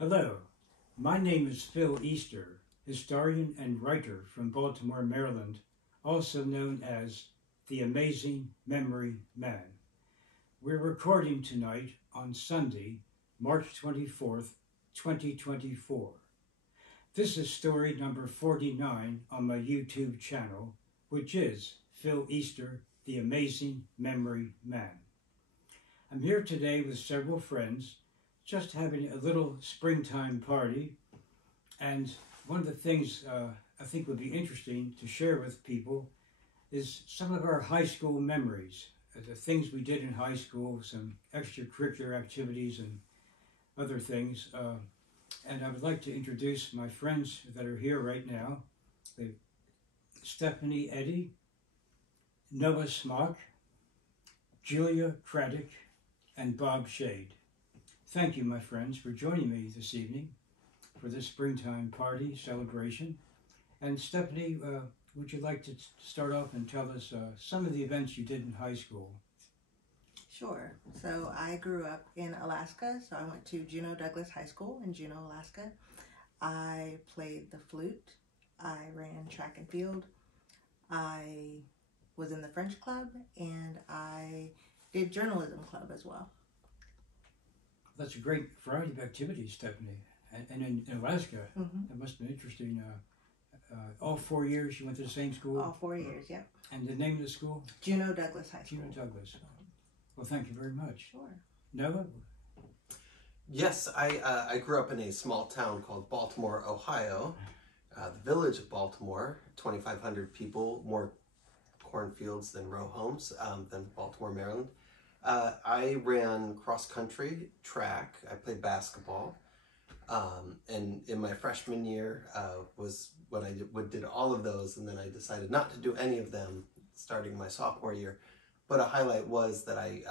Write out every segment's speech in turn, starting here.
Hello, my name is Phil Easter, historian and writer from Baltimore, Maryland, also known as the Amazing Memory Man. We're recording tonight on Sunday, March 24th, 2024. This is story number 49 on my YouTube channel, which is Phil Easter, the Amazing Memory Man. I'm here today with several friends, just having a little springtime party, and one of the things I think would be interesting to share with people is some of our high school memories, the things we did in high school, some extracurricular activities and other things. And I would like to introduce my friends that are here right now. Stephanie Eddy, Noah Smock, Julia Craddock, and Bob Shade. Thank you, my friends, for joining me this evening for this springtime party celebration. And Stephanie, would you like to start off and tell us some of the events you did in high school? Sure. So I grew up in Alaska, so I went to Juneau Douglas High School in Juneau, Alaska. I played the flute. I ran track and field. I was in the French club, and I did journalism club as well. That's a great variety of activities, Stephanie. And in Alaska, that must have been interesting. All 4 years you went to the same school? All 4 years, yep. And the name of the school? Juneau Douglas High School. Juneau Douglas. Well, thank you very much. Sure. Noah? Yes, I grew up in a small town called Baltimore, Ohio. The village of Baltimore, 2,500 people, more cornfields than row homes than Baltimore, Maryland. I ran cross country, track, I played basketball, and in my freshman year was when I did all of those, and then I decided not to do any of them starting my sophomore year. But a highlight was that I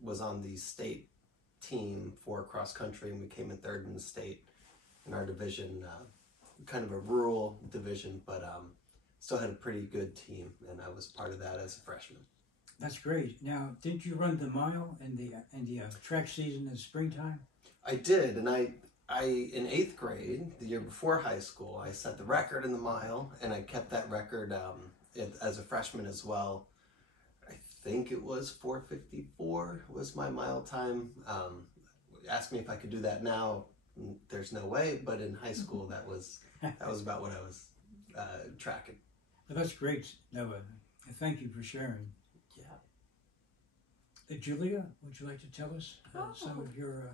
was on the state team for cross country, and we came in third in the state in our division, kind of a rural division, but still had a pretty good team, and I was part of that as a freshman. That's great. Now, didn't you run the mile in the track season in the springtime? I did, and I in 8th grade, the year before high school, I set the record in the mile, and I kept that record as a freshman as well. I think it was 4:54 was my mile time. Asked me if I could do that now. There's no way, but in high school, that was about what I was tracking. Well, that's great, Noah. Thank you for sharing. Julia, would you like to tell us some of your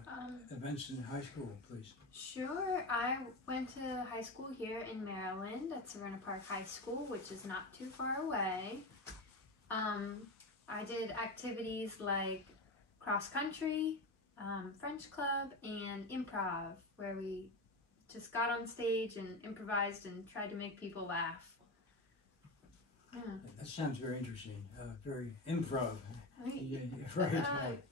events in high school, please? Sure. I went to high school here in Maryland at Severna Park High School, which is not too far away. I did activities like cross country, French club, and improv, where we just got on stage and improvised and tried to make people laugh. Yeah. That sounds very interesting. Very improv.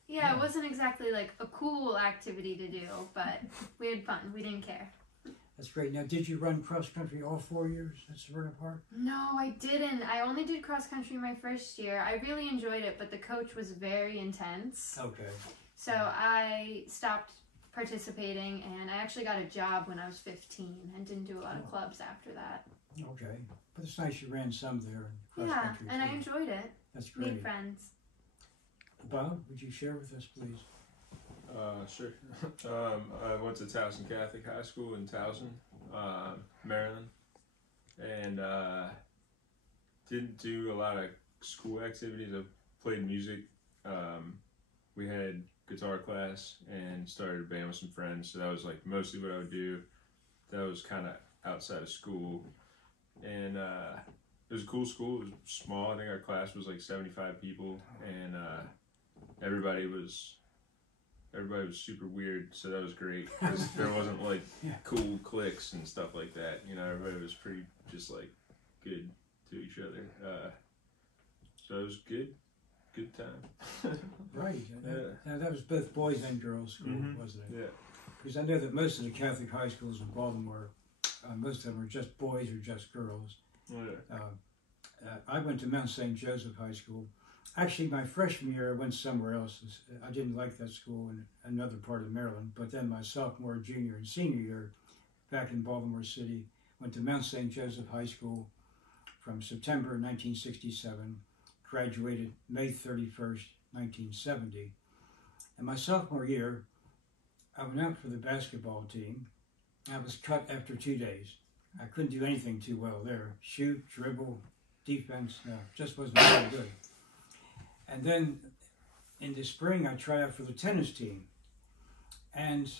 Yeah, it wasn't exactly like a cool activity to do, but we had fun. We didn't care. That's great. Now, did you run cross country all 4 years at Severna Park? No, I didn't. I only did cross country my first year. I really enjoyed it, but the coach was very intense. Okay. So I stopped participating, and I actually got a job when I was 15 and didn't do a lot of clubs after that. Okay. But it's nice you ran some there in cross country. Yeah, and I enjoyed it. That's great. Made friends. Bob, would you share with us, please? Sure. I went to Towson Catholic High School in Towson, Maryland, and didn't do a lot of school activities. I played music. We had guitar class and started a band with some friends, so that was like mostly what I would do. That was kind of outside of school, and it was a cool school. It was small. I think our class was like 75 people, and everybody was super weird, so that was great. There wasn't like cool cliques and stuff like that. You know, everybody was pretty just like good to each other. So it was good time. Right. Now that was both boys and girls school, wasn't it? Yeah. Because I know that most of the Catholic high schools in Baltimore, most of them are just boys or just girls. Yeah. I went to Mount St. Joseph High School, Actually, my freshman year, I went somewhere else. I didn't like that school in another part of Maryland. But then my sophomore, junior, and senior year, back in Baltimore City, went to Mount St. Joseph High School from September 1967, graduated May 31st, 1970. And my sophomore year, I went out for the basketball team. I was cut after 2 days. I couldn't do anything too well there. Shoot, dribble, defense, no, just wasn't very good. And then in the spring, I tried out for the tennis team. And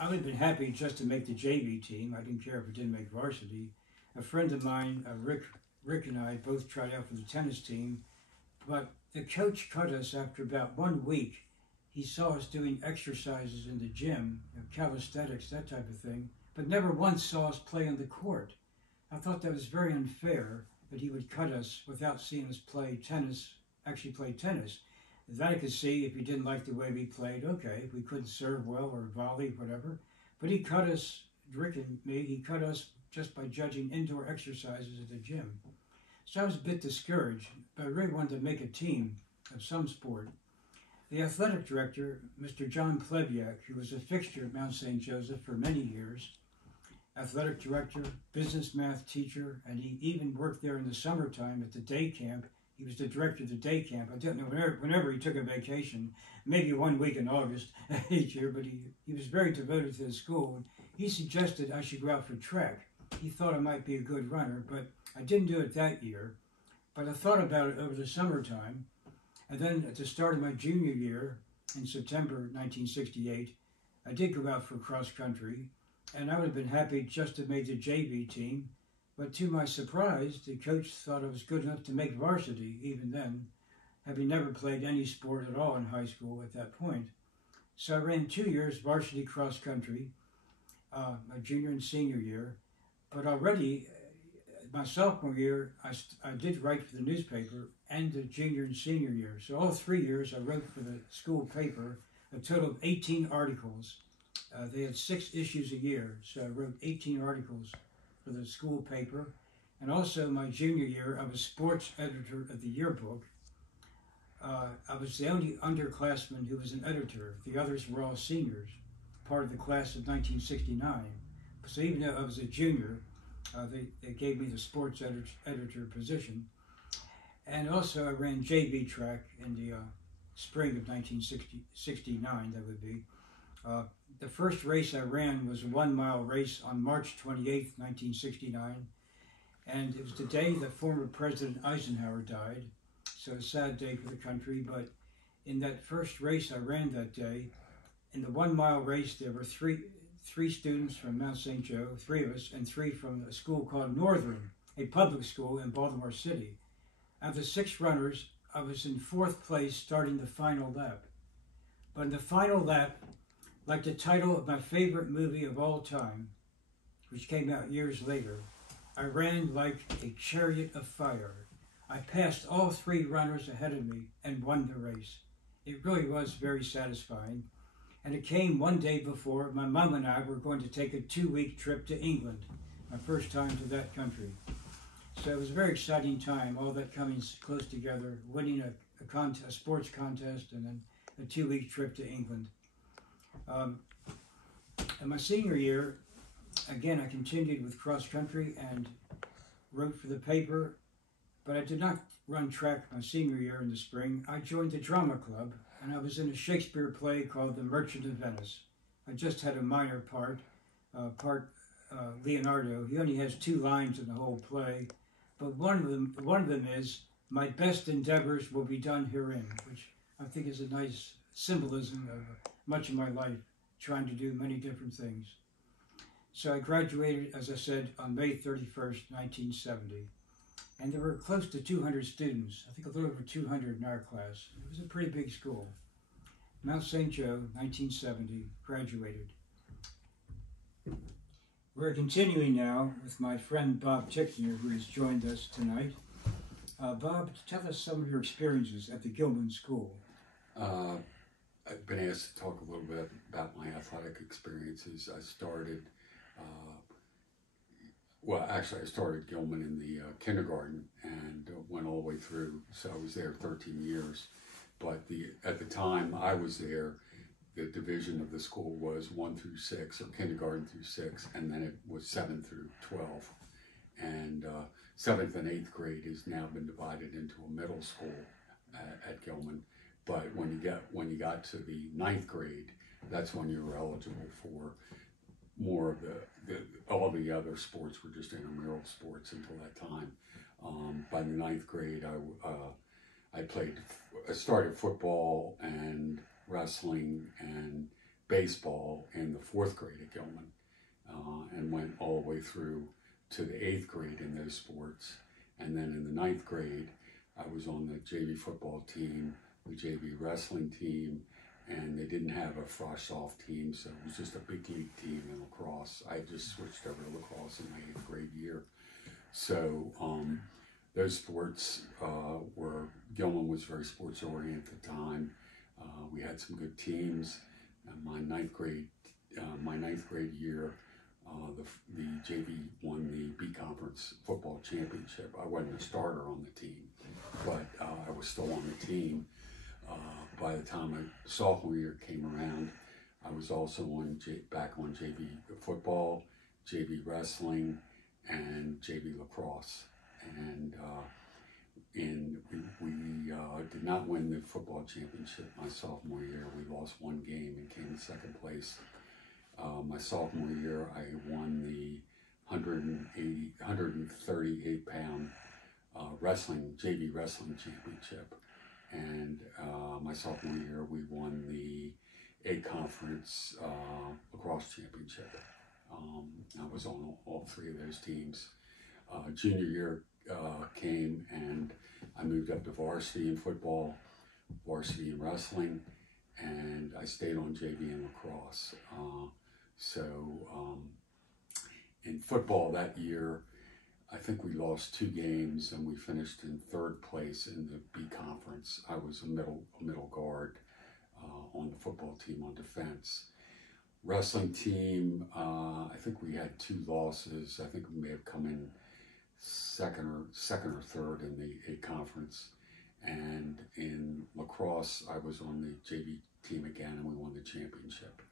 I would have been happy just to make the JV team. I didn't care if it didn't make varsity. A friend of mine, Rick and I both tried out for the tennis team, but the coach cut us after about 1 week. He saw us doing exercises in the gym, calisthenics, that type of thing, but never once saw us play on the court. I thought that was very unfair that he would cut us without seeing us play tennis, actually play tennis. That I could see. If he didn't like the way we played, okay, if we couldn't serve well or volley, whatever. But he cut us, Rick and me, he cut us just by judging indoor exercises at the gym. So I was a bit discouraged, but I really wanted to make a team of some sport. The athletic director, Mr. John Plebiak, who was a fixture at Mount St. Joseph for many years, athletic director, business math teacher, and he even worked there in the summertime at the day camp. He was the director of the day camp. I don't know, whenever he took a vacation, maybe 1 week in August each year, but he was very devoted to the school. He suggested I should go out for track. He thought I might be a good runner, but I didn't do it that year. But I thought about it over the summertime. And then at the start of my junior year, in September 1968, I did go out for cross country, and I would have been happy just to make the JV team. But to my surprise, the coach thought I was good enough to make varsity even then, having never played any sport at all in high school at that point. So I ran 2 years varsity cross country, my junior and senior year. But already, my sophomore year, I did write for the newspaper and the junior and senior year. So all 3 years I wrote for the school paper, a total of 18 articles. They had 6 issues a year, so I wrote 18 articles for the school paper. And also my junior year, I was sports editor of the yearbook. I was the only underclassman who was an editor. The others were all seniors, part of the class of 1969. So even though I was a junior, they gave me the sports editor position. And also I ran JV track in the spring of 1969, that would be. The first race I ran was a 1 mile race on March 28th, 1969. And it was the day that former President Eisenhower died. So a sad day for the country. But in that first race I ran that day, in the 1 mile race, there were three students from Mount St. Joe, 3 of us, and 3 from a school called Northern, a public school in Baltimore City. Of the 6 runners, I was in 4th place starting the final lap. But in the final lap, like the title of my favorite movie of all time, which came out years later, I ran like a chariot of fire. I passed all 3 runners ahead of me and won the race. It really was very satisfying. And it came one day before my mom and I were going to take a 2-week trip to England, my first time to that country. So it was a very exciting time, all that coming close together, winning a sports contest and then a 2-week trip to England. In my senior year, again, I continued with cross country and wrote for the paper, but I did not run track my senior year in the spring. I joined the drama club, and I was in a Shakespeare play called The Merchant of Venice. I just had a minor part, Leonardo. He only has 2 lines in the whole play, but one of them is, "My best endeavors will be done herein," which I think is a nice symbolism of much of my life, trying to do many different things. So I graduated, as I said, on May 31st, 1970. And there were close to 200 students, I think a little over 200 in our class. It was a pretty big school. Mount St. Joe, 1970, graduated. We're continuing now with my friend Bob Tickner, who has joined us tonight. Bob, tell us some of your experiences at the Gilman School. I've been asked to talk a little bit about my athletic experiences. I started well, actually, I started Gilman in the kindergarten and went all the way through. So I was there 13 years. But at the time I was there, the division of the school was 1 through 6, or kindergarten through 6, and then it was 7 through 12. And 7th and 8th grade has now been divided into a middle school at Gilman. But when you got to the 9th grade, that's when you were eligible for more of all the other sports were just intramural sports until that time. By the 9th grade, I started football and wrestling and baseball in the 4th grade at Gilman, and went all the way through to the 8th grade in those sports. And then in the 9th grade, I was on the JV football team, the JV wrestling team, and they didn't have a frosh-soft team, so it was just a big league team in lacrosse. I just switched over to lacrosse in my 8th grade year. So those sports Gilman was very sports-oriented at the time. We had some good teams. My ninth grade year, the JV won the B Conference football championship. I wasn't a starter on the team, but I was still on the team. By the time my sophomore year came around, I was also back on JV football, JV wrestling, and JV lacrosse. And we did not win the football championship my sophomore year. We lost one game and came in second place. My sophomore year, I won the 138 pound JV wrestling championship. And my sophomore year, we won the A Conference lacrosse championship. I was on all three of those teams. Junior year came, and I moved up to varsity in football, varsity in wrestling, and I stayed on JV and lacrosse. In football that year, I think we lost 2 games and we finished in 3rd place in the B Conference. I was a middle guard on the football team on defense. Wrestling team, I think we had 2 losses. I think we may have come in second or third in the A Conference. And in lacrosse, I was on the JV team again, and we won the championship.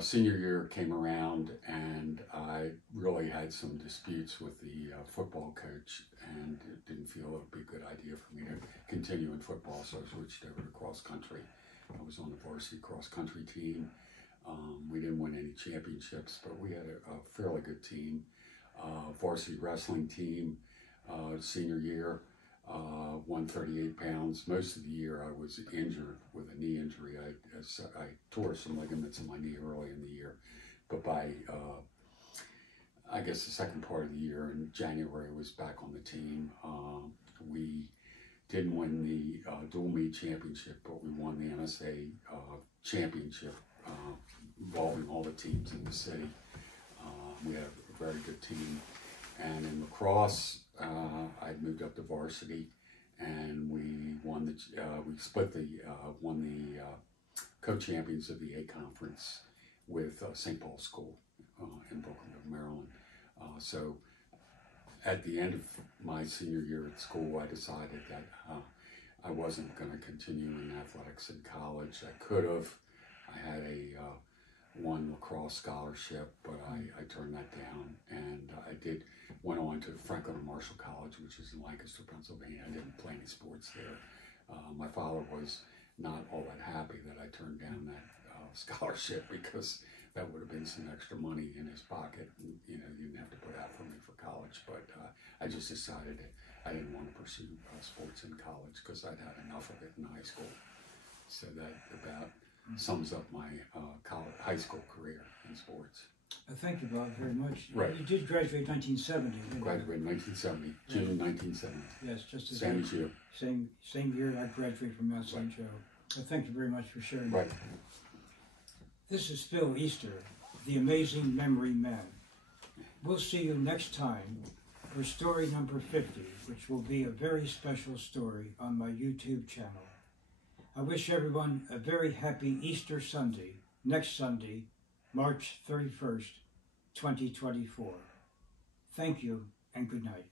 Senior year came around, and I really had some disputes with the football coach, and it didn't feel it would be a good idea for me to continue in football, so I switched over to cross country. I was on the varsity cross country team. We didn't win any championships, but we had a fairly good team. Varsity wrestling team, senior year, won 38 pounds. Most of the year I was injured with a knee injury. I tore some ligaments in my knee early in the year, but by I guess the second part of the year in January I was back on the team. We didn't win the dual meet championship, but we won the MSA championship involving all the teams in the city. We had a very good team. And in lacrosse, I moved up to varsity, and we won won the co-champions of the A Conference with St. Paul School in Brooklyn, Maryland. So at the end of my senior year at school, I decided that I wasn't going to continue in athletics in college. I could have. I had one lacrosse scholarship, but I turned that down, and went on to Franklin and Marshall College, which is in Lancaster, Pennsylvania. I didn't play any sports there. My father was not all that happy that I turned down that scholarship, because that would have been some extra money in his pocket. You didn't have to put out for me for college, but I just decided that I didn't want to pursue sports in college because I'd had enough of it in high school. So that about sums up my high school career in sports. Thank you, Bob, very much. Right. You did graduate in 1970. Graduated in 1970, June 1970. Yes, just as Same as you. Same year I graduated from Mount St. Joe. Thank you very much for sharing. Right. This is Phil Easter, the Amazing Memory Man. We'll see you next time for story number 50, which will be a very special story on my YouTube channel. I wish everyone a very happy Easter Sunday, next Sunday, March 31st, 2024. Thank you and good night.